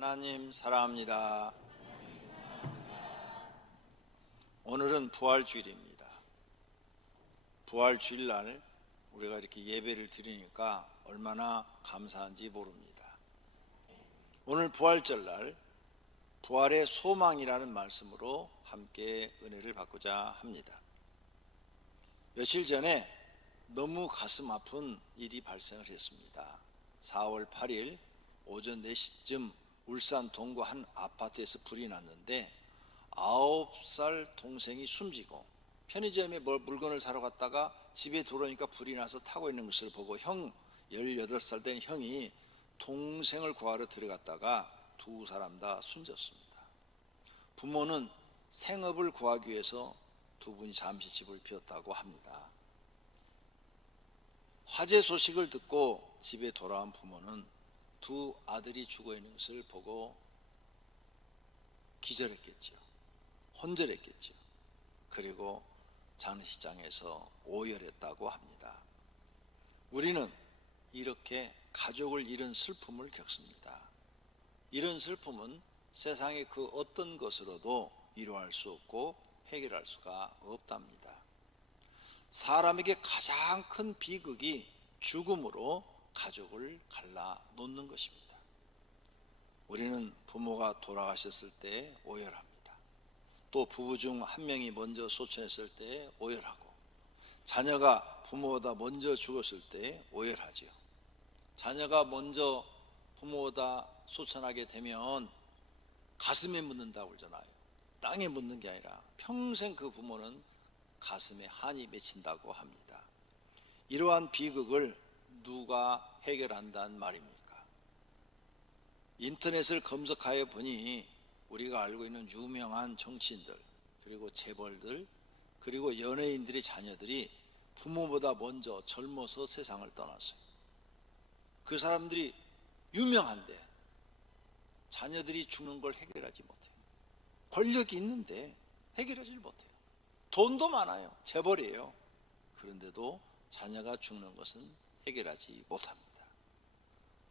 하나님 사랑합니다. 오늘은 부활주일입니다. 부활주일날 우리가 이렇게 예배를 드리니까 얼마나 감사한지 모릅니다. 오늘 부활절날 부활의 소망이라는 말씀으로 함께 은혜를 받고자 합니다. 며칠 전에 너무 가슴 아픈 일이 발생을 했습니다. 4월 8일 오전 4시쯤 울산 동구 한 아파트에서 불이 났는데 9살 동생이 숨지고, 편의점에 물건을 사러 갔다가 집에 들어오니까 불이 나서 타고 있는 것을 보고 18살 된 형이 동생을 구하러 들어갔다가 두 사람 다 숨졌습니다. 부모는 생업을 구하기 위해서 두 분이 잠시 집을 비웠다고 합니다. 화재 소식을 듣고 집에 돌아온 부모는 두 아들이 죽어 있는 것을 보고 기절했겠죠. 혼절했겠죠. 그리고 장례식장에서 오열했다고 합니다. 우리는 이렇게 가족을 잃은 슬픔을 겪습니다. 이런 슬픔은 세상의 그 어떤 것으로도 위로할 수 없고 해결할 수가 없답니다. 사람에게 가장 큰 비극이 죽음으로 가족을 갈라놓는 것입니다. 우리는 부모가 돌아가셨을 때 오열합니다. 또 부부 중 한 명이 먼저 소천했을 때 오열하고, 자녀가 부모보다 먼저 죽었을 때 오열하죠. 자녀가 먼저 부모보다 소천하게 되면 가슴에 묻는다고 그러잖아요. 땅에 묻는 게 아니라 평생 그 부모는 가슴에 한이 맺힌다고 합니다. 이러한 비극을 누가 해결한다는 말입니까? 인터넷을 검색하여 보니 우리가 알고 있는 유명한 정치인들, 그리고 재벌들, 그리고 연예인들의 자녀들이 부모보다 먼저 젊어서 세상을 떠났어요. 그 사람들이 유명한데 자녀들이 죽는 걸 해결하지 못해요. 권력이 있는데 해결하지 못해요. 돈도 많아요. 재벌이에요. 그런데도 자녀가 죽는 것은 해결하지 못합니다.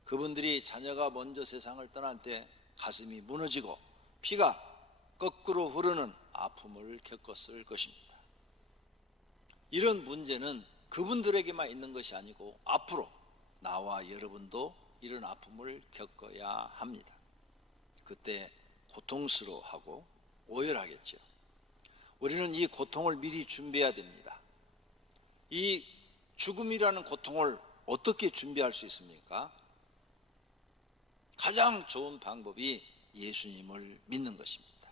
그분들이 자녀가 먼저 세상을 떠날 때 가슴이 무너지고 피가 거꾸로 흐르는 아픔을 겪었을 것입니다. 이런 문제는 그분들에게만 있는 것이 아니고 앞으로 나와 여러분도 이런 아픔을 겪어야 합니다. 그때 고통스러워하고 오열하겠죠. 우리는 이 고통을 미리 준비해야 됩니다. 이 죽음이라는 고통을 어떻게 준비할 수 있습니까? 가장 좋은 방법이 예수님을 믿는 것입니다.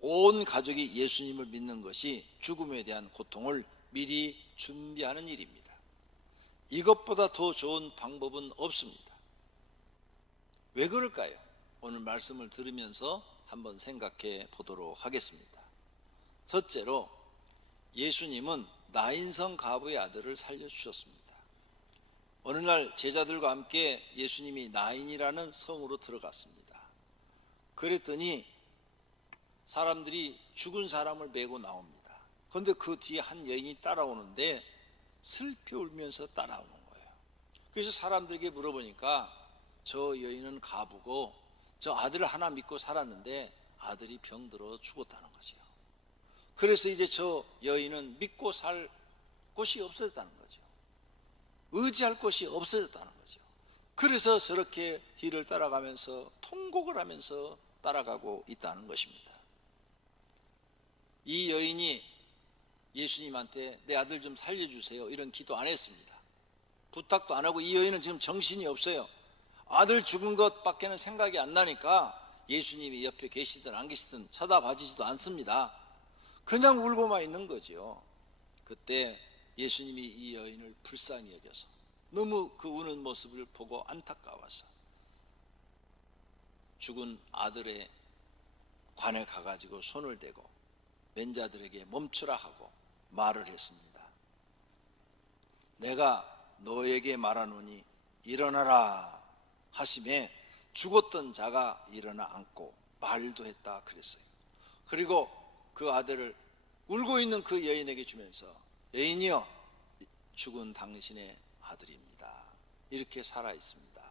온 가족이 예수님을 믿는 것이 죽음에 대한 고통을 미리 준비하는 일입니다. 이것보다 더 좋은 방법은 없습니다. 왜 그럴까요? 오늘 말씀을 들으면서 한번 생각해 보도록 하겠습니다. 첫째로, 예수님은 나인성 과부의 아들을 살려주셨습니다. 어느 날 제자들과 함께 예수님이 나인이라는 성으로 들어갔습니다. 그랬더니 사람들이 죽은 사람을 메고 나옵니다. 그런데 그 뒤에 한 여인이 따라오는데 슬피 울면서 따라오는 거예요. 그래서 사람들에게 물어보니까 저 여인은 과부고 저 아들을 하나 믿고 살았는데 아들이 병들어 죽었다는 거죠. 그래서 이제 저 여인은 믿고 살 곳이 없어졌다는 거죠. 의지할 곳이 없어졌다는 거죠. 그래서 저렇게 뒤를 따라가면서 통곡을 하면서 따라가고 있다는 것입니다. 이 여인이 예수님한테 내 아들 좀 살려주세요 이런 기도 안 했습니다. 부탁도 안 하고, 이 여인은 지금 정신이 없어요. 아들 죽은 것밖에는 생각이 안 나니까 예수님이 옆에 계시든 안 계시든 쳐다봐주지도 않습니다. 그냥 울고만 있는 거죠. 그때 예수님이 이 여인을 불쌍히 여겨서 너무 그 우는 모습을 보고 안타까워서 죽은 아들의 관에 가가지고 손을 대고 맨자들에게 멈추라 하고 말을 했습니다. 내가 너에게 말하노니 일어나라 하심에 죽었던 자가 일어나 앉고 말도 했다 그랬어요. 그리고 그 아들을 울고 있는 그 여인에게 주면서 여인이여, 죽은 당신의 아들입니다. 이렇게 살아 있습니다.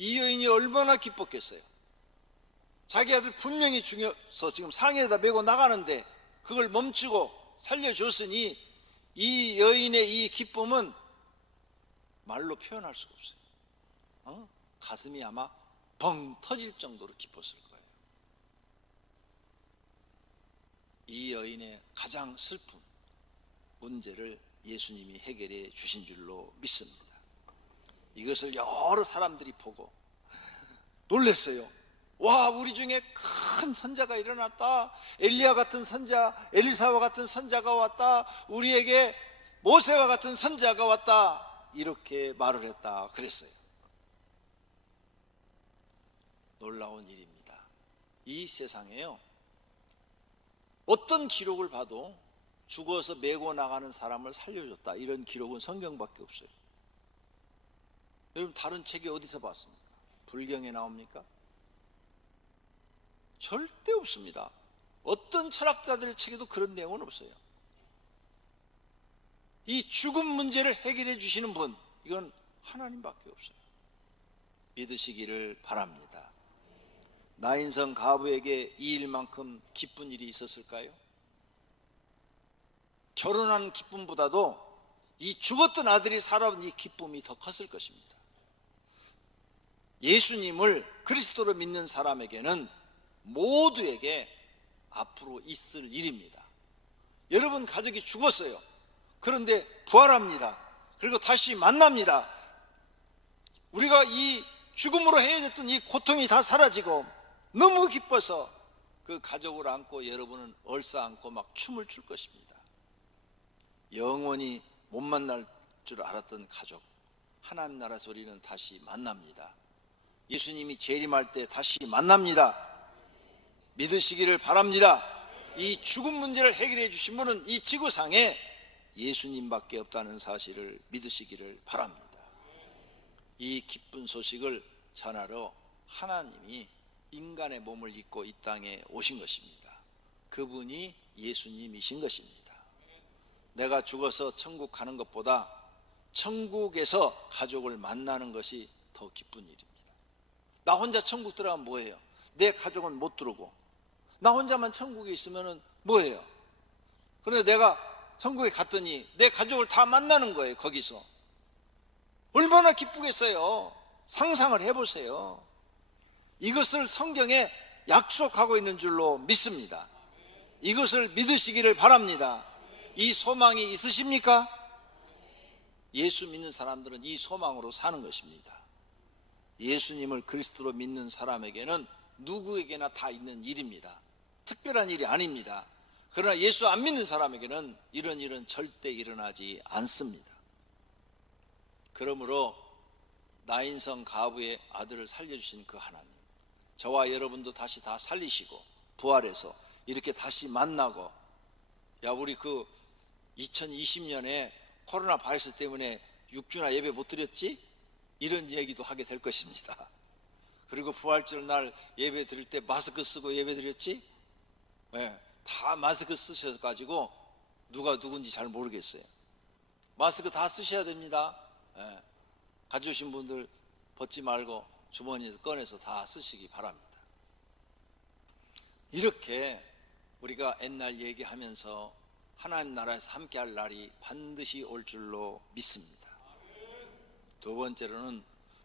이 여인이 얼마나 기뻤겠어요. 자기 아들 분명히 죽여서 지금 상에다 메고 나가는데 그걸 멈추고 살려줬으니 이 여인의 이 기쁨은 말로 표현할 수가 없어요. 가슴이 아마 벙 터질 정도로 기뻤을 거예요. 이 여인의 가장 슬픈 문제를 예수님이 해결해 주신 줄로 믿습니다. 이것을 여러 사람들이 보고 놀랐어요. 와, 우리 중에 큰 선자가 일어났다. 엘리야 같은 선자, 엘리사와 같은 선자가 왔다. 우리에게 모세와 같은 선자가 왔다. 이렇게 말을 했다 그랬어요. 놀라운 일입니다. 이 세상에요, 어떤 기록을 봐도 죽어서 메고 나가는 사람을 살려줬다 이런 기록은 성경밖에 없어요. 여러분, 다른 책이 어디서 봤습니까? 불경에 나옵니까? 절대 없습니다. 어떤 철학자들의 책에도 그런 내용은 없어요. 이 죽음 문제를 해결해 주시는 분, 이건 하나님밖에 없어요. 믿으시기를 바랍니다. 나인성 가부에게 이 일만큼 기쁜 일이 있었을까요? 결혼한 기쁨보다도 이 죽었던 아들이 살아온 이 기쁨이 더 컸을 것입니다. 예수님을 그리스도로 믿는 사람에게는 모두에게 앞으로 있을 일입니다. 여러분 가족이 죽었어요. 그런데 부활합니다. 그리고 다시 만납니다. 우리가 이 죽음으로 헤어졌던 이 고통이 다 사라지고 너무 기뻐서 그 가족을 안고 여러분은 얼싸안고 막 춤을 출 것입니다. 영원히 못 만날 줄 알았던 가족, 하나님 나라에서 우리는 다시 만납니다. 예수님이 재림할 때 다시 만납니다. 믿으시기를 바랍니다. 이 죽음 문제를 해결해 주신 분은 이 지구상에 예수님밖에 없다는 사실을 믿으시기를 바랍니다. 이 기쁜 소식을 전하러 하나님이 인간의 몸을 입고 이 땅에 오신 것입니다. 그분이 예수님이신 것입니다. 내가 죽어서 천국 가는 것보다 천국에서 가족을 만나는 것이 더 기쁜 일입니다. 나 혼자 천국 들어가면 뭐예요? 내 가족은 못 들어오고 나 혼자만 천국에 있으면 뭐예요? 그런데 내가 천국에 갔더니 내 가족을 다 만나는 거예요. 거기서 얼마나 기쁘겠어요. 상상을 해보세요. 이것을 성경에 약속하고 있는 줄로 믿습니다. 이것을 믿으시기를 바랍니다. 이 소망이 있으십니까? 예수 믿는 사람들은 이 소망으로 사는 것입니다. 예수님을 그리스도로 믿는 사람에게는 누구에게나 다 있는 일입니다. 특별한 일이 아닙니다. 그러나 예수 안 믿는 사람에게는 이런 일은 절대 일어나지 않습니다. 그러므로 나인성 가부의 아들을 살려주신 그 하나님, 저와 여러분도 다시 다 살리시고 부활해서 이렇게 다시 만나고, 야 우리 그 2020년에 코로나 바이러스 때문에 6주나 예배 못 드렸지? 이런 얘기도 하게 될 것입니다. 그리고 부활절 날 예배 드릴 때 마스크 쓰고 예배 드렸지? 네, 다 마스크 쓰셔가지고 누가 누군지 잘 모르겠어요. 마스크 다 쓰셔야 됩니다. 네, 가져오신 분들 벗지 말고 주머니에서 꺼내서 다 쓰시기 바랍니다. 이렇게 우리가 옛날 얘기하면서 하나님 나라에서 함께할 날이 반드시 올 줄로 믿습니다. 두 번째로는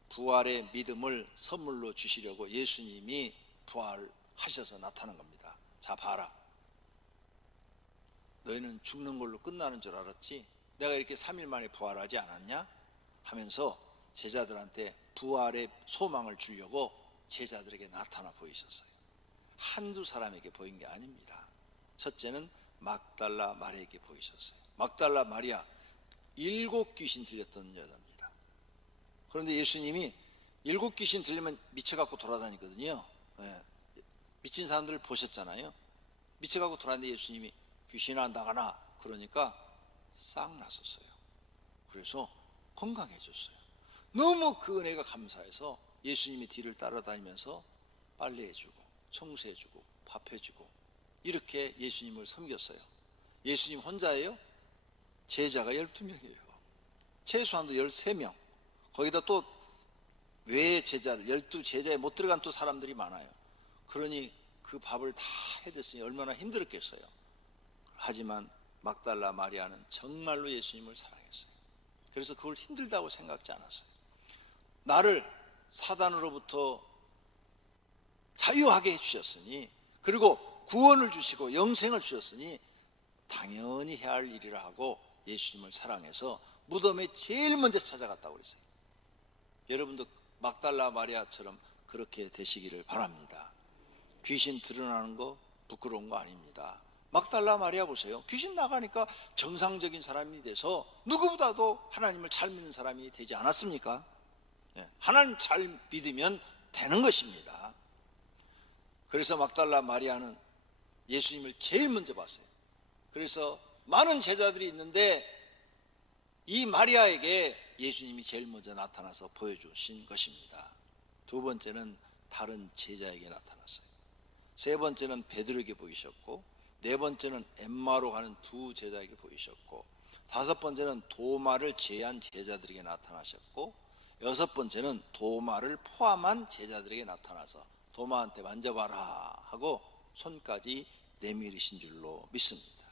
부활의 믿음을 선물로 주시려고 예수님이 부활하셔서 나타난 겁니다. 자 봐라, 너희는 죽는 걸로 끝나는 줄 알았지? 내가 이렇게 3일 만에 부활하지 않았냐? 하면서 제자들한테 부활의 소망을 주려고 제자들에게 나타나 보이셨어요. 한두 사람에게 보인 게 아닙니다. 첫째는 막달라 마리아에게 보이셨어요. 막달라 마리아, 7 귀신 들렸던 여자입니다. 그런데 예수님이 7 귀신 들리면 미쳐갖고 돌아다니거든요. 네. 미친 사람들을 보셨잖아요. 미쳐갖고 돌아다니는데 예수님이 귀신아 나가나 그러니까 싹 났었어요. 그래서 건강해졌어요. 너무 그 은혜가 감사해서 예수님이 뒤를 따라다니면서 빨래해주고 청소해주고 밥해주고 이렇게 예수님을 섬겼어요. 예수님 혼자예요? 제자가 12명이에요. 최소한도 13명. 거기다 또 외 제자들 12제자에 못 들어간 또 사람들이 많아요. 그러니 그 밥을 다 해댔으니 얼마나 힘들었겠어요. 하지만 막달라 마리아는 정말로 예수님을 사랑했어요. 그래서 그걸 힘들다고 생각지 않았어요. 나를 사단으로부터 자유하게 해주셨으니, 그리고 구원을 주시고 영생을 주셨으니 당연히 해야 할 일이라 하고 예수님을 사랑해서 무덤에 제일 먼저 찾아갔다고 그랬어요. 여러분도 막달라 마리아처럼 그렇게 되시기를 바랍니다. 귀신 드러나는 거 부끄러운 거 아닙니다. 막달라 마리아 보세요. 귀신 나가니까 정상적인 사람이 돼서 누구보다도 하나님을 잘 믿는 사람이 되지 않았습니까? 하나님 잘 믿으면 되는 것입니다. 그래서 막달라 마리아는 예수님을 제일 먼저 봤어요. 그래서 많은 제자들이 있는데 이 마리아에게 예수님이 제일 먼저 나타나서 보여주신 것입니다. 두 번째는 다른 제자에게 나타났어요. 세 번째는 베드로에게 보이셨고, 네 번째는 엠마로 가는 두 제자에게 보이셨고, 다섯 번째는 도마를 제한 제자들에게 나타나셨고, 여섯 번째는 도마를 포함한 제자들에게 나타나서 도마한테 만져봐라 하고 손까지 내밀으신 줄로 믿습니다.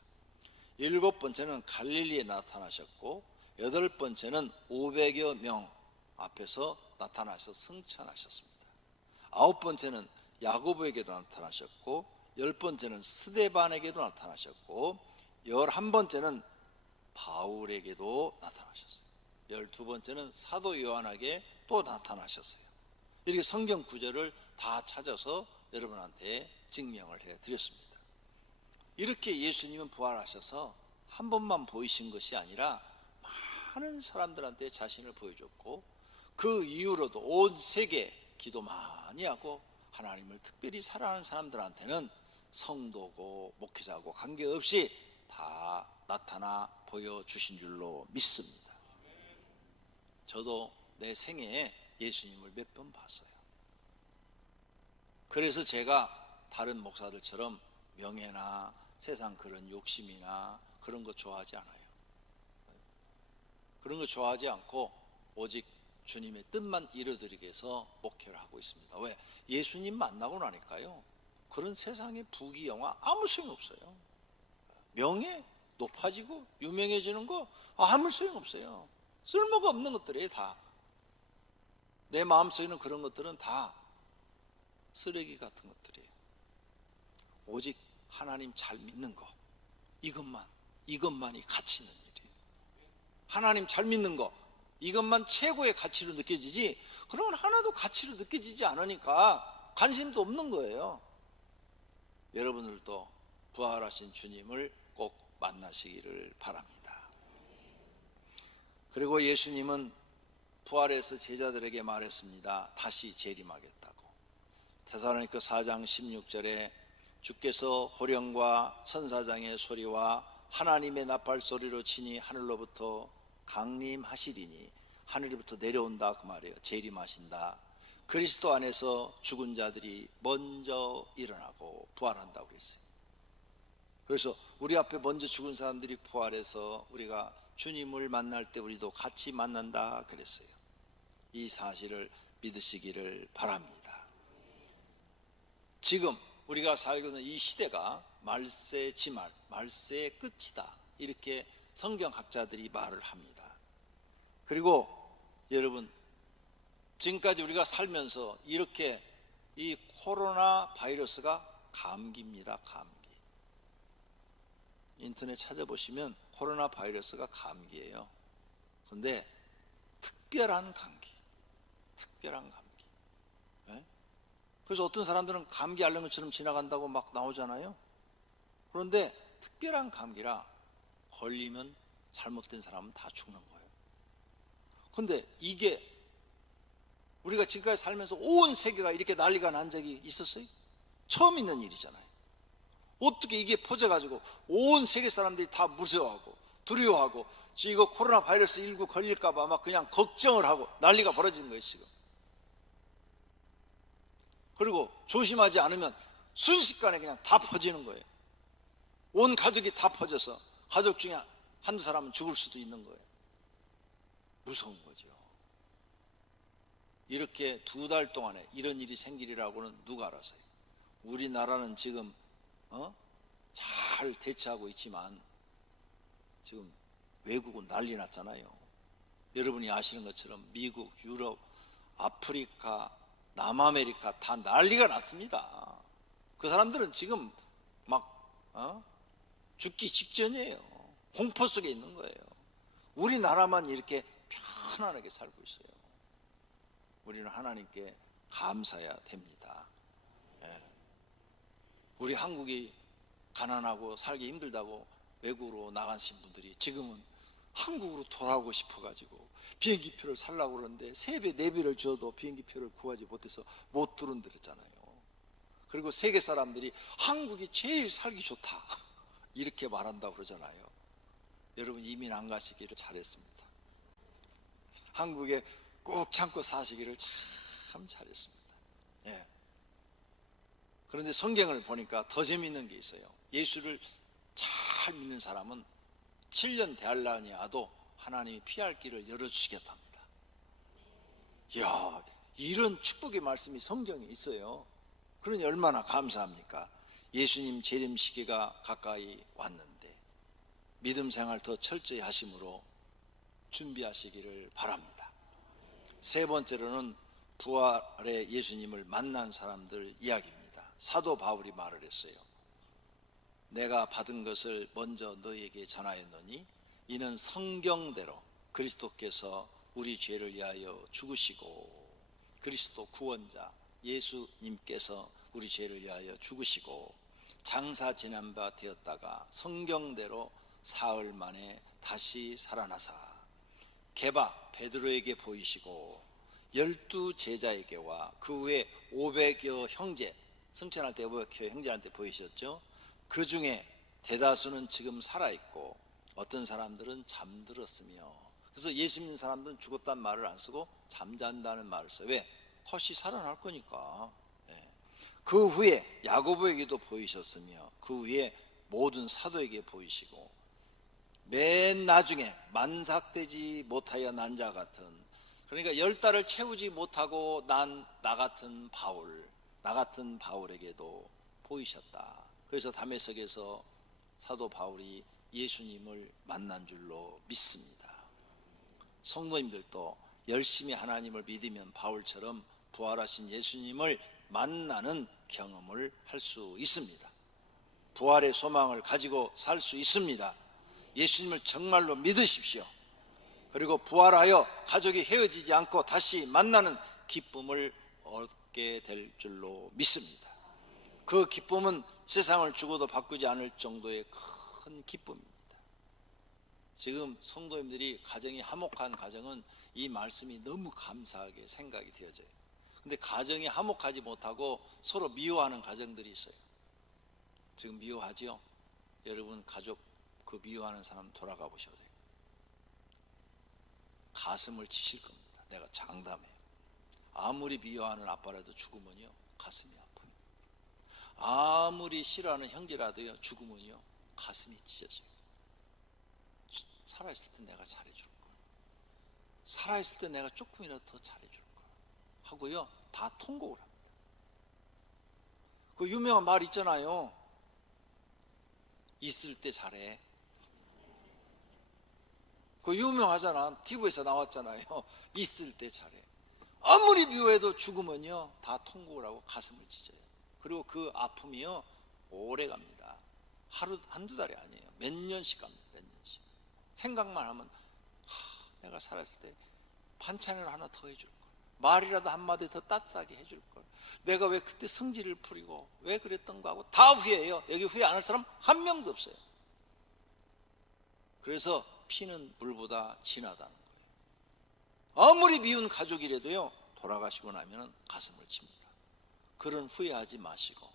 일곱 번째는 갈릴리에 나타나셨고, 여덟 번째는 500여 명 앞에서 나타나서 승천하셨습니다. 아홉 번째는 야고보에게도 나타나셨고, 열 번째는 스데반에게도 나타나셨고, 11번째는 바울에게도 나타나셨어요. 12번째는 사도 요한에게 또 나타나셨어요. 이렇게 성경 구절을 다 찾아서 여러분한테 증명을 해드렸습니다. 이렇게 예수님은 부활하셔서 한 번만 보이신 것이 아니라 많은 사람들한테 자신을 보여줬고, 그 이후로도 온 세계 기도 많이 하고 하나님을 특별히 사랑하는 사람들한테는 성도고 목회자고 관계없이 다 나타나 보여주신 줄로 믿습니다. 저도 내 생애에 예수님을 몇 번 봤어요. 그래서 제가 다른 목사들처럼 명예나 세상 그런 욕심이나 그런 거 좋아하지 않아요. 그런 거 좋아하지 않고 오직 주님의 뜻만 이루어드리기 위해서 목회를 하고 있습니다. 왜? 예수님 만나고 나니까요, 그런 세상의 부귀영화 아무 소용없어요. 명예 높아지고 유명해지는 거 아무 소용없어요. 쓸모가 없는 것들이에요. 다 내 마음속에 있는 그런 것들은 다 쓰레기 같은 것들이에요. 오직 하나님 잘 믿는 거, 이것만이 가치 있는 일이에요. 하나님 잘 믿는 거, 이것만 최고의 가치로 느껴지지, 그러면 하나도 가치로 느껴지지 않으니까 관심도 없는 거예요. 여러분들도 부활하신 주님을 꼭 만나시기를 바랍니다. 그리고 예수님은 부활해서 제자들에게 말했습니다. 다시 재림하겠다고. 데살로니가 4장 16절에 주께서 호령과 천사장의 소리와 하나님의 나팔 소리로 치니 하늘로부터 강림하시리니, 하늘로부터 내려온다 그 말이에요. 재림하신다. 그리스도 안에서 죽은 자들이 먼저 일어나고 부활한다고 그랬어요. 그래서 우리 앞에 먼저 죽은 사람들이 부활해서 우리가 주님을 만날 때 우리도 같이 만난다 그랬어요. 이 사실을 믿으시기를 바랍니다. 지금 우리가 살고 있는 이 시대가 말세의 지말, 말세의 끝이다, 이렇게 성경학자들이 말을 합니다. 그리고 여러분, 지금까지 우리가 살면서 이렇게 이 코로나 바이러스가 감기입니다. 감기. 인터넷 찾아보시면 코로나 바이러스가 감기예요. 그런데 특별한 감기. 네? 그래서 어떤 사람들은 감기 앓는 것처럼 지나간다고 막 나오잖아요. 그런데 특별한 감기라 걸리면 잘못된 사람은 다 죽는 거예요. 그런데 이게 우리가 지금까지 살면서 온 세계가 이렇게 난리가 난 적이 있었어요? 처음 있는 일이잖아요. 어떻게 이게 퍼져가지고 온 세계 사람들이 다 무서워하고 두려워하고, 이거 코로나 바이러스 19 걸릴까봐 막 그냥 걱정을 하고 난리가 벌어진 거예요 지금. 그리고 조심하지 않으면 순식간에 그냥 다 퍼지는 거예요. 온 가족이 다 퍼져서 가족 중에 한두 사람은 죽을 수도 있는 거예요. 무서운 거죠. 이렇게 2달 동안에 이런 일이 생기리라고는 누가 알았어요? 우리나라는 지금 잘 대처하고 있지만 지금 외국은 난리 났잖아요. 여러분이 아시는 것처럼 미국, 유럽, 아프리카, 남아메리카 다 난리가 났습니다. 그 사람들은 지금 막 죽기 직전이에요. 공포 속에 있는 거예요. 우리나라만 이렇게 편안하게 살고 있어요. 우리는 하나님께 감사해야 됩니다. 우리 한국이 가난하고 살기 힘들다고 외국으로 나가신 분들이 지금은 한국으로 돌아오고 싶어가지고 비행기표를 살라고 그러는데 3배, 4배를 줘도 비행기표를 구하지 못해서 못 들어온다랬잖아요. 그리고 세계 사람들이 한국이 제일 살기 좋다 이렇게 말한다고 그러잖아요. 여러분 이민 안 가시기를 잘했습니다. 한국에 꼭 참고 사시기를 참 잘했습니다. 그런데 성경을 보니까 더 재미있는 게 있어요. 예수를 잘 믿는 사람은 7년 대환란이 와도 하나님이 피할 길을 열어주시겠답니다. 이야, 이런 축복의 말씀이 성경에 있어요. 그러니 얼마나 감사합니까? 예수님 재림 시기가 가까이 왔는데 믿음 생활 더 철저히 하심으로 준비하시기를 바랍니다. 세 번째로는 부활의 예수님을 만난 사람들 이야기입니다. 사도 바울이 말을 했어요. 내가 받은 것을 먼저 너희에게 전하였노니 이는 성경대로 그리스도께서 우리 죄를 위하여 죽으시고 그리스도 구원자 예수님께서 우리 죄를 위하여 죽으시고 장사 지난 바 되었다가 성경대로 사흘 만에 다시 살아나사 게바 베드로에게 보이시고 12 제자에게와 그 후에 500여 형제 승천할 때 500여 형제한테 보이셨죠. 그 중에 대다수는 지금 살아있고 어떤 사람들은 잠들었으며, 그래서 예수 믿는 사람들은 죽었다는 말을 안 쓰고 잠잔다는 말을 써요. 왜? 다시 살아날 거니까. 그 후에 야고보에게도 보이셨으며 그 후에 모든 사도에게 보이시고 맨 나중에 만삭되지 못하여 난 자 같은, 그러니까 10달을 채우지 못하고 난 나 같은 바울에게도 보이셨다. 그래서 다메섹에서 사도 바울이 예수님을 만난 줄로 믿습니다. 성도님들도 열심히 하나님을 믿으면 바울처럼 부활하신 예수님을 만나는 경험을 할 수 있습니다. 부활의 소망을 가지고 살 수 있습니다. 예수님을 정말로 믿으십시오. 그리고 부활하여 가족이 헤어지지 않고 다시 만나는 기쁨을 얻게 될 줄로 믿습니다. 그 기쁨은 세상을 주고도 바꾸지 않을 정도의 큰 기쁨입니다. 지금 성도님들이 가정이 화목한 가정은 이 말씀이 너무 감사하게 생각이 되어져요. 근데 가정이 화목하지 못하고 서로 미워하는 가정들이 있어요. 지금 미워하지요? 여러분 가족 그 미워하는 사람 돌아가 보셔도 돼요. 가슴을 치실 겁니다. 내가 장담해요. 아무리 미워하는 아빠라도 죽으면요 가슴이 아파요. 아무리 싫어하는 형제라도요 죽으면요 가슴이 찢어져요. 살아있을 때 내가 잘해줄 걸, 살아있을 때 내가 조금이라도 더 잘해줄 걸 하고요 다 통곡을 합니다. 그 유명한 말 있잖아요. 있을 때 잘해. 그 유명하잖아. TV에서 나왔잖아요. 있을 때 잘해. 아무리 미워해도 죽으면요 다 통곡을 하고 가슴을 찢어요. 그리고 그 아픔이요 오래 갑니다. 하루 한두 달이 아니에요. 몇 년씩 갑니다. 몇 년씩. 생각만 하면 내가 살았을 때 반찬을 하나 더 해줄 걸, 말이라도 한마디 더 따뜻하게 해줄 걸, 내가 왜 그때 성질을 부리고 왜 그랬던가 하고 다 후회해요. 여기 후회 안 할 사람 한 명도 없어요. 그래서 피는 물보다 진하다는 거예요. 아무리 미운 가족이라도요 돌아가시고 나면 가슴을 칩니다. 그런 후회하지 마시고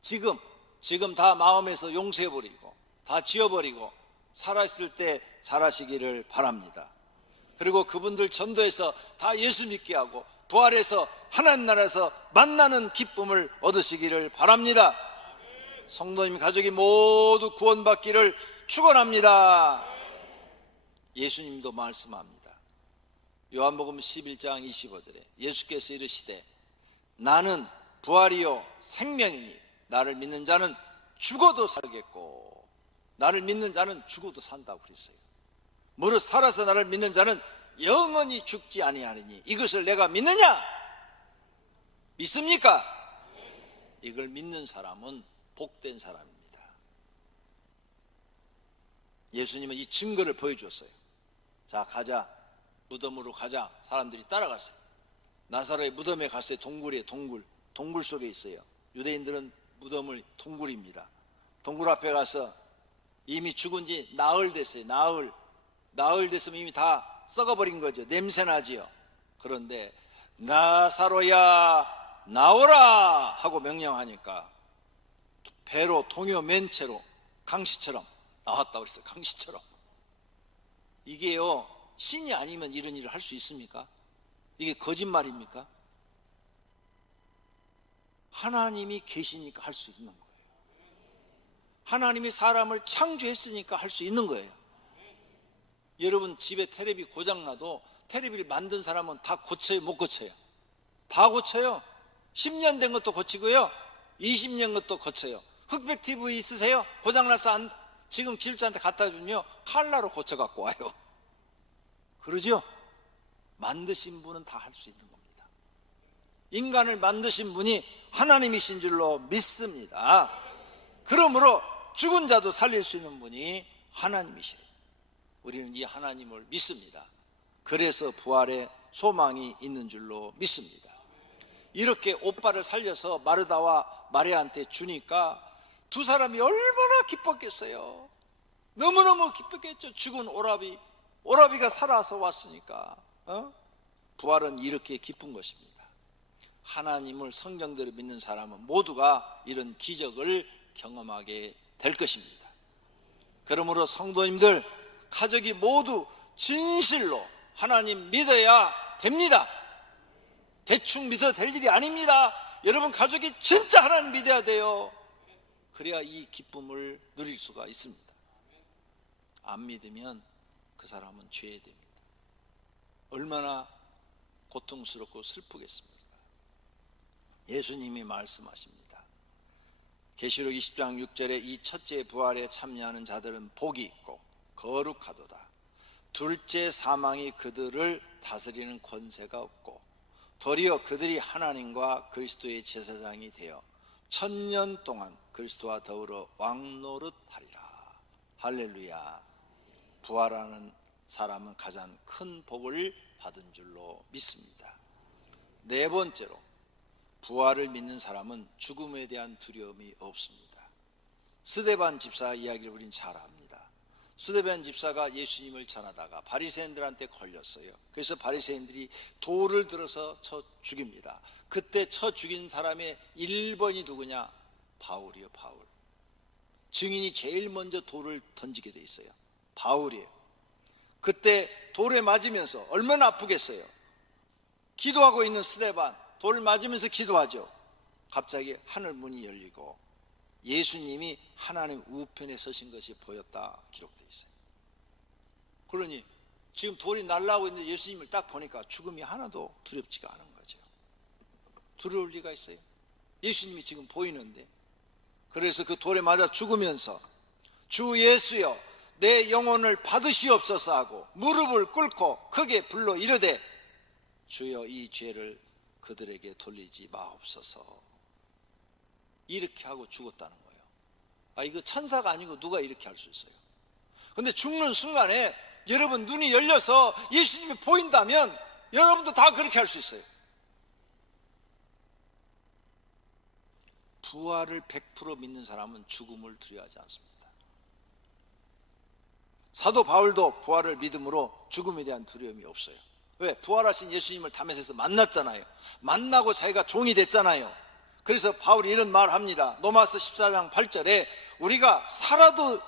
지금 다 마음에서 용서해버리고 다 지워버리고 살아있을 때 잘하시기를 바랍니다. 그리고 그분들 전도해서 다 예수 믿게 하고 부활해서 하나님 나라에서 만나는 기쁨을 얻으시기를 바랍니다. 성도님 가족이 모두 구원받기를 축원합니다. 예수님도 말씀합니다. 요한복음 11장 25절에 예수께서 이르시되 나는 부활이요 생명이니 나를 믿는 자는 죽어도 살겠고 나를 믿는 자는 죽어도 산다고 그랬어요. 무릇 살아서 나를 믿는 자는 영원히 죽지 아니하리니 이것을 내가 믿느냐? 믿습니까? 이걸 믿는 사람은 복된 사람입니다. 예수님은 이 증거를 보여주었어요. 자, 가자. 무덤으로 가자. 사람들이 따라갔어요. 나사로의 무덤에 갔어요. 동굴에 동굴 속에 있어요. 유대인들은 무덤을 동굴입니다. 동굴 앞에 가서 이미 죽은 지 나흘 됐어요. 나흘 됐으면 이미 다 썩어버린 거죠. 냄새나지요. 그런데 나사로야 나오라 하고 명령하니까 배로 동요 맨 채로 강시처럼 나왔다고 그랬어요. 강시처럼. 이게요, 신이 아니면 이런 일을 할 수 있습니까? 이게 거짓말입니까? 하나님이 계시니까 할 수 있는 거예요. 하나님이 사람을 창조했으니까 할 수 있는 거예요. 여러분 집에 테레비 고장나도 테레비를 만든 사람은 다 고쳐요? 못 고쳐요? 다 고쳐요. 10년 된 것도 고치고요 20년 것도 고쳐요. 흑백 TV 있으세요? 고장나서 지금 기술자한테 갖다 주면요 칼라로 고쳐 갖고 와요. 그러죠? 만드신 분은 다 할 수 있는 겁니다. 인간을 만드신 분이 하나님이신 줄로 믿습니다. 그러므로 죽은 자도 살릴 수 있는 분이 하나님이시래요. 우리는 이 하나님을 믿습니다. 그래서 부활의 소망이 있는 줄로 믿습니다. 이렇게 오빠를 살려서 마르다와 마리아한테 주니까 두 사람이 얼마나 기뻤겠어요. 너무너무 기뻤겠죠. 죽은 오라비가 살아서 왔으니까. 부활은 이렇게 기쁜 것입니다. 하나님을 성경대로 믿는 사람은 모두가 이런 기적을 경험하게 될 것입니다. 그러므로 성도님들, 가족이 모두 진실로 하나님 믿어야 됩니다. 대충 믿어도 될 일이 아닙니다. 여러분 가족이 진짜 하나님 믿어야 돼요. 그래야 이 기쁨을 누릴 수가 있습니다. 안 믿으면 그 사람은 죄됩니다. 얼마나 고통스럽고 슬프겠습니까? 예수님이 말씀하십니다. 계시록 20장 6절에 이 첫째 부활에 참여하는 자들은 복이 있고 거룩하도다. 둘째 사망이 그들을 다스리는 권세가 없고 도리어 그들이 하나님과 그리스도의 제사장이 되어 1000년 동안 그리스도와 더불어 왕노릇하리라. 할렐루야. 부활하는 사람은 가장 큰 복을 받은 줄로 믿습니다. 네 번째로, 부활을 믿는 사람은 죽음에 대한 두려움이 없습니다. 스데반 집사 이야기를 우린 잘 압니다. 스데반 집사가 예수님을 전하다가 바리새인들한테 걸렸어요. 그래서 바리새인들이 돌을 들어서 쳐 죽입니다. 그때 쳐 죽인 사람의 1번이 누구냐? 바울이요, 바울. 증인이 제일 먼저 돌을 던지게 돼 있어요. 바울이에요. 그때 돌에 맞으면서 얼마나 아프겠어요. 기도하고 있는 스데반, 돌을 맞으면서 기도하죠. 갑자기 하늘 문이 열리고 예수님이 하나님 우편에 서신 것이 보였다 기록되어 있어요. 그러니 지금 돌이 날아오고 있는데 예수님을 딱 보니까 죽음이 하나도 두렵지가 않은 거죠. 두려울 리가 있어요? 예수님이 지금 보이는데. 그래서 그 돌에 맞아 죽으면서 주 예수여 내 영혼을 받으시옵소서 하고 무릎을 꿇고 크게 불러 이르되 주여 이 죄를 그들에게 돌리지 마옵소서. 이렇게 하고 죽었다는 거예요. 이거 천사가 아니고 누가 이렇게 할 수 있어요? 근데 죽는 순간에 여러분 눈이 열려서 예수님이 보인다면 여러분도 다 그렇게 할 수 있어요. 부활을 100% 믿는 사람은 죽음을 두려워하지 않습니다. 사도 바울도 부활을 믿음으로 죽음에 대한 두려움이 없어요. 왜? 부활하신 예수님을 다메섹에서 만났잖아요. 만나고 자기가 종이 됐잖아요. 그래서 바울이 이런 말을 합니다. 로마서 14장 8절에 우리가 살아도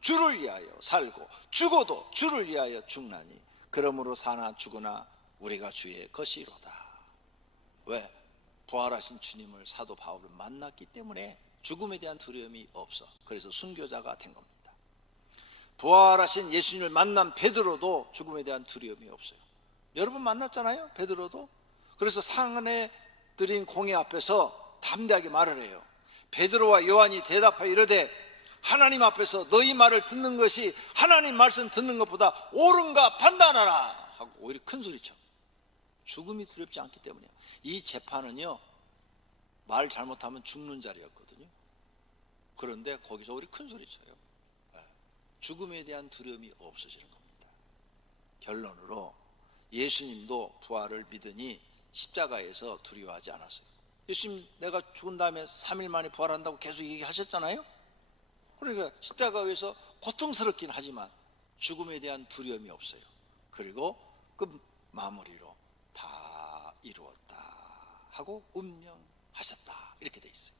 주를 위하여 살고 죽어도 주를 위하여 죽나니 그러므로 사나 죽으나 우리가 주의 것이로다. 왜? 부활하신 주님을 사도 바울은 만났기 때문에 죽음에 대한 두려움이 없어. 그래서 순교자가 된 겁니다. 부활하신 예수님을 만난 베드로도 죽음에 대한 두려움이 없어요. 여러 번 만났잖아요, 베드로도. 그래서 상안에 드린 공회 앞에서 담대하게 말을 해요. 베드로와 요한이 대답하여 이르되 하나님 앞에서 너희 말을 듣는 것이 하나님 말씀 듣는 것보다 옳은가 판단하라 하고 오히려 큰 소리쳐. 죽음이 두렵지 않기 때문이에요. 이 재판은요, 말 잘못하면 죽는 자리였거든요. 그런데 거기서 오히려 큰 소리쳐요. 죽음에 대한 두려움이 없어지는 겁니다. 결론으로 예수님도 부활을 믿으니 십자가에서 두려워하지 않았어요. 예수님 내가 죽은 다음에 3일 만에 부활한다고 계속 얘기하셨잖아요. 그러니까 십자가 위에서 고통스럽긴 하지만 죽음에 대한 두려움이 없어요. 그리고 그 마무리로 다 이루었다 하고 운명하셨다 이렇게 돼 있어요.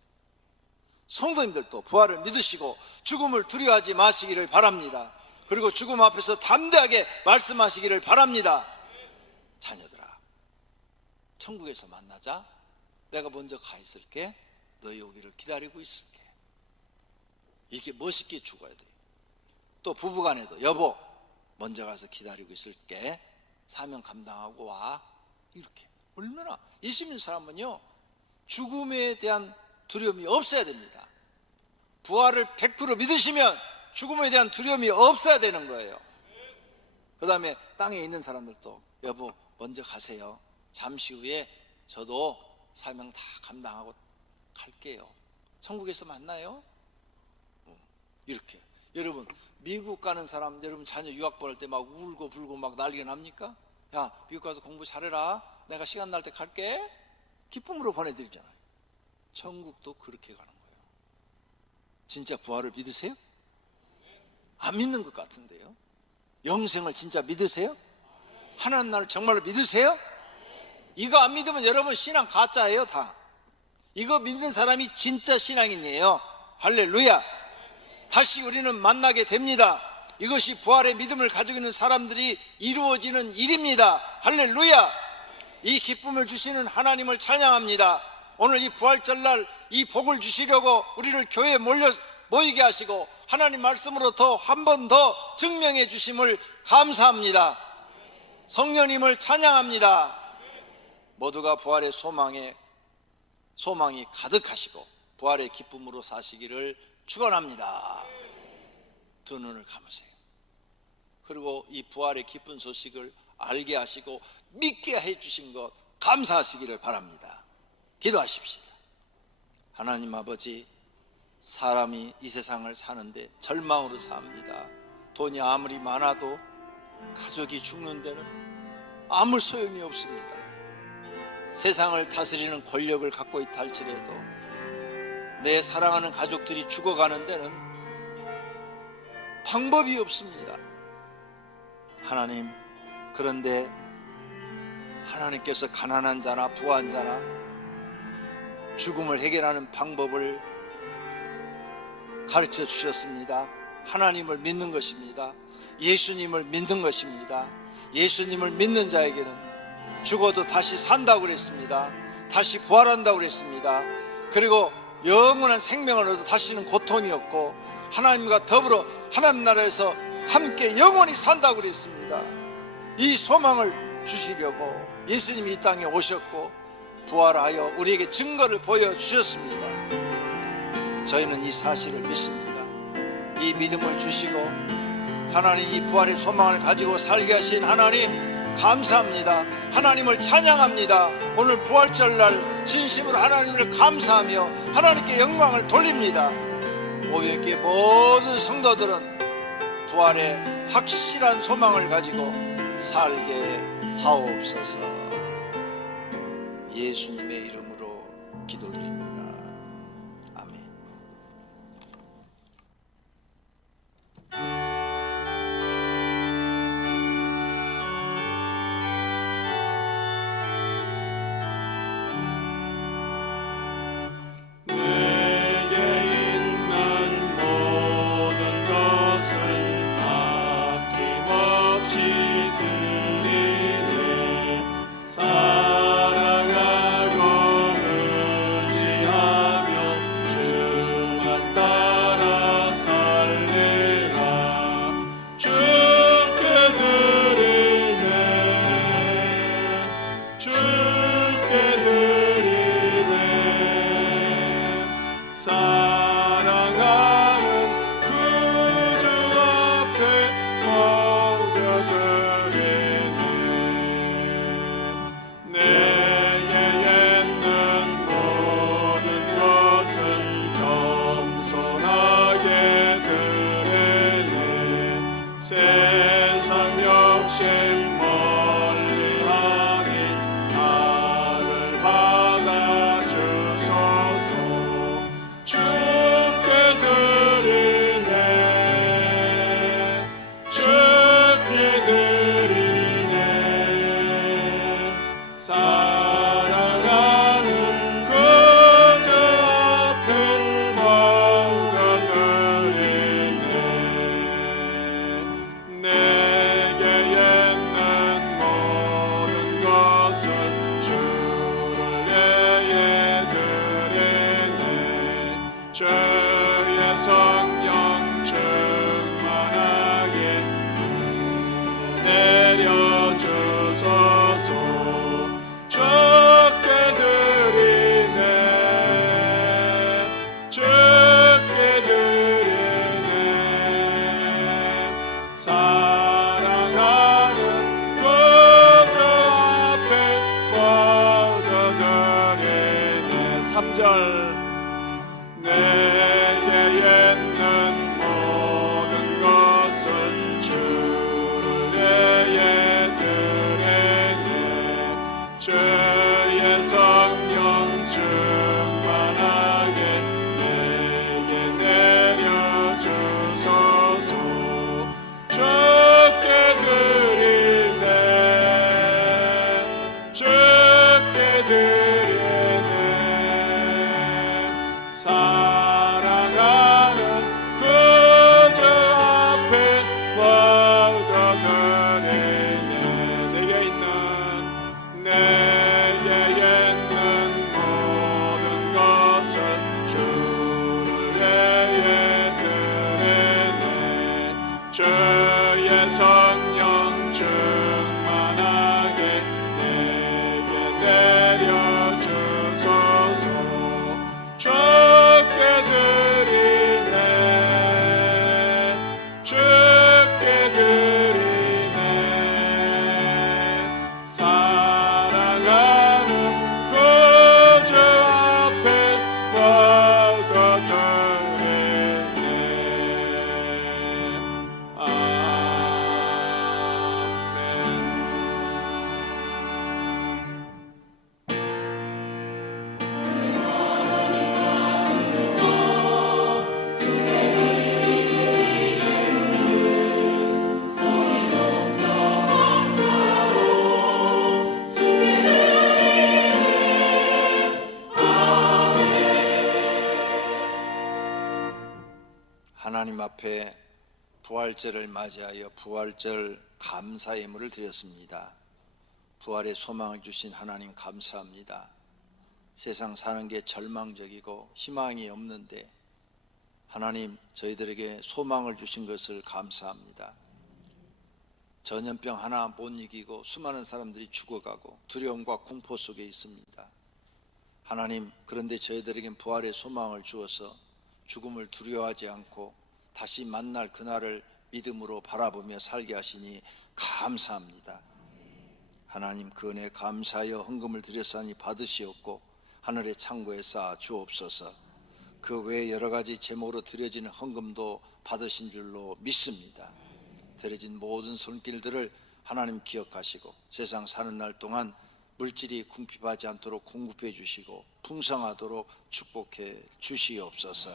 성도님들도 부활을 믿으시고 죽음을 두려워하지 마시기를 바랍니다. 그리고 죽음 앞에서 담대하게 말씀하시기를 바랍니다. 자녀들아, 천국에서 만나자. 내가 먼저 가 있을게. 너희 오기를 기다리고 있을게. 이렇게 멋있게 죽어야 돼요. 또 부부간에도 여보 먼저 가서 기다리고 있을게. 사명 감당하고 와. 이렇게 얼마나 예수 믿는 사람은요, 죽음에 대한 두려움이 없어야 됩니다. 부활을 100% 믿으시면 죽음에 대한 두려움이 없어야 되는 거예요. 그 다음에 땅에 있는 사람들도 여보 먼저 가세요. 잠시 후에 저도 사명 다 감당하고 갈게요. 천국에서 만나요. 이렇게. 여러분 미국 가는 사람, 여러분 자녀 유학 보낼 때 막 울고 불고 막 난리가 납니까? 야 미국 가서 공부 잘해라. 내가 시간 날 때 갈게. 기쁨으로 보내드리잖아요. 천국도 그렇게 가는 거예요. 진짜 부활을 믿으세요? 안 믿는 것 같은데요. 영생을 진짜 믿으세요? 하나님 나라를 정말로 믿으세요? 이거 안 믿으면 여러분 신앙 가짜예요. 다 이거 믿는 사람이 진짜 신앙인이에요. 할렐루야. 다시 우리는 만나게 됩니다. 이것이 부활의 믿음을 가지고 있는 사람들이 이루어지는 일입니다. 할렐루야. 이 기쁨을 주시는 하나님을 찬양합니다. 오늘 이 부활절날 이 복을 주시려고 우리를 교회에 모이게 하시고 하나님 말씀으로 더 한 번 더 증명해 주심을 감사합니다. 성령님을 찬양합니다. 모두가 부활의 소망이 가득하시고 부활의 기쁨으로 사시기를 축원합니다. 두 눈을 감으세요. 그리고 이 부활의 기쁜 소식을 알게 하시고 믿게 해주신 것 감사하시기를 바랍니다. 기도하십시다. 하나님 아버지, 사람이 이 세상을 사는데 절망으로 삽니다. 돈이 아무리 많아도 가족이 죽는 데는 아무 소용이 없습니다. 세상을 다스리는 권력을 갖고 있다 할지라도 내 사랑하는 가족들이 죽어가는 데는 방법이 없습니다. 하나님, 그런데 하나님께서 가난한 자나 부한 자나 죽음을 해결하는 방법을 가르쳐 주셨습니다. 하나님을 믿는 것입니다. 예수님을 믿는 것입니다. 예수님을 믿는 자에게는 죽어도 다시 산다고 그랬습니다. 다시 부활한다고 그랬습니다. 그리고 영원한 생명을 얻어 다시는 고통이 없고 하나님과 더불어 하나님 나라에서 함께 영원히 산다고 그랬습니다. 이 소망을 주시려고 예수님이 이 땅에 오셨고 부활하여 우리에게 증거를 보여주셨습니다. 저희는 이 사실을 믿습니다. 이 믿음을 주시고 하나님 이 부활의 소망을 가지고 살게 하신 하나님 감사합니다. 하나님을 찬양합니다. 오늘 부활절날 진심으로 하나님을 감사하며 하나님께 영광을 돌립니다. 오늘께 모든 성도들은 부활의 확실한 소망을 가지고 살게 하옵소서. 예수님의 이름으로 기도드립니다. 아멘. 사랑하고 사랑하는 구주 앞에 엎드리네. 내게 있는 모든 것을 겸손하게 드리네. 세상 욕심 멀리하니 나를 받아주소서. 주께 드리네. 주께 드리네. 사랑하는 구주 앞에 엎드리네. 내게 있는 모든 것을 주를 위해 드리네. 주의 성령 충만하게 내려주소서. 주께 드리네. 주께 드리네. 사랑하는 구주 앞에 엎드리네. 3절. 내게 있는 모든 것을 주를 위해 드리네. 주의 성령 충만하게 내게 내려주소서. 주께 드리네. 주께 드리네. 사랑하는 구주 앞에 엎드리네. 내게 있는 모든 것을 주를 위해 드리네. 주의 성령 충만하게 내게 내려주소서. 주께 드리네. 주께 드리네. 사랑하는 구주 앞에 엎드리네. 하나님 앞에 부활절을 맞이하여 부활절 감사 예물을 드렸습니다. 부활의 소망을 주신 하나님 감사합니다. 세상 사는 게 절망적이고 희망이 없는데 하나님 저희들에게 소망을 주신 것을 감사합니다. 전염병 하나 못 이기고 수많은 사람들이 죽어가고 두려움과 공포 속에 있습니다. 하나님, 그런데 저희들에겐 부활의 소망을 주어서 죽음을 두려워하지 않고 다시 만날 그날을 믿음으로 바라보며 살게 하시니 감사합니다. 하나님, 그 은혜 감사하여 헌금을 드렸사니 받으시옵고 하늘의 창고에 쌓아 주옵소서. 그 외에 여러 가지 제목으로 드려지는 헌금도 받으신 줄로 믿습니다. 드려진 모든 손길들을 하나님 기억하시고 세상 사는 날 동안 물질이 궁핍하지 않도록 공급해 주시고 풍성하도록 축복해 주시옵소서.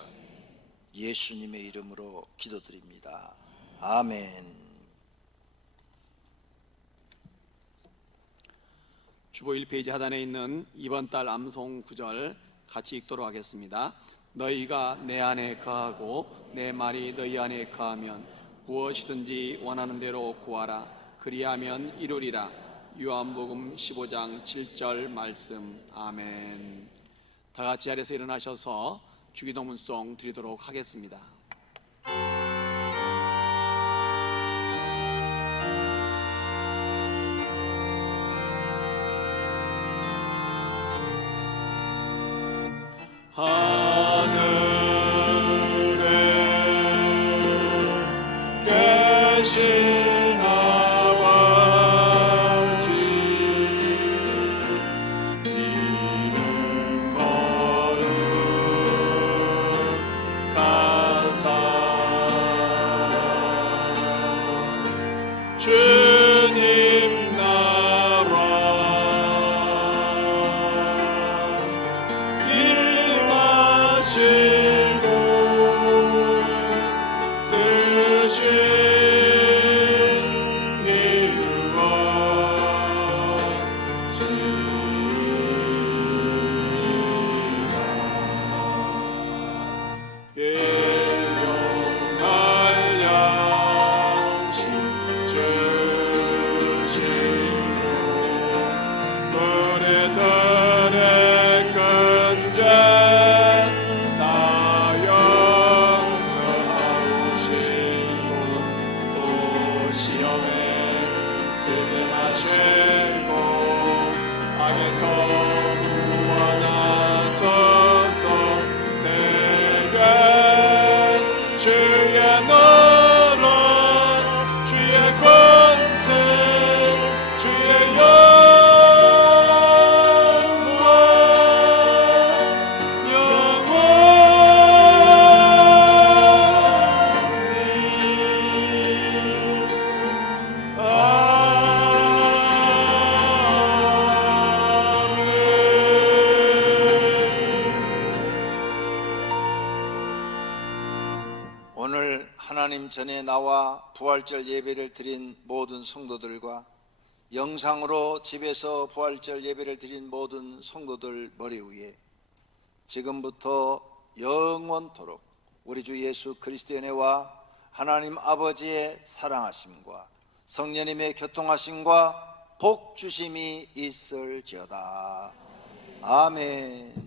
예수님의 이름으로 기도드립니다. 아멘. 주보 1페이지 하단에 있는 이번 달 암송 구절 같이 읽도록 하겠습니다. 너희가 내 안에 거하고 내 말이 너희 안에 거하면 무엇이든지 원하는 대로 구하라. 그리하면 이루리라. 요한복음 15장 7절 말씀. 아멘. 다 같이 자리에서 일어나셔서 주기도문송 드리도록 하겠습니다. 하늘 오늘 하나님 전에 나와 부활절 예배를 드린 모든 성도들과 영상으로 집에서 부활절 예배를 드린 모든 성도들 머리 위에 지금부터 영원토록 우리 주 예수 그리스도의 은혜와 하나님 아버지의 사랑하심과 성령님의 교통하심과 복 주심이 있을지어다. 아멘.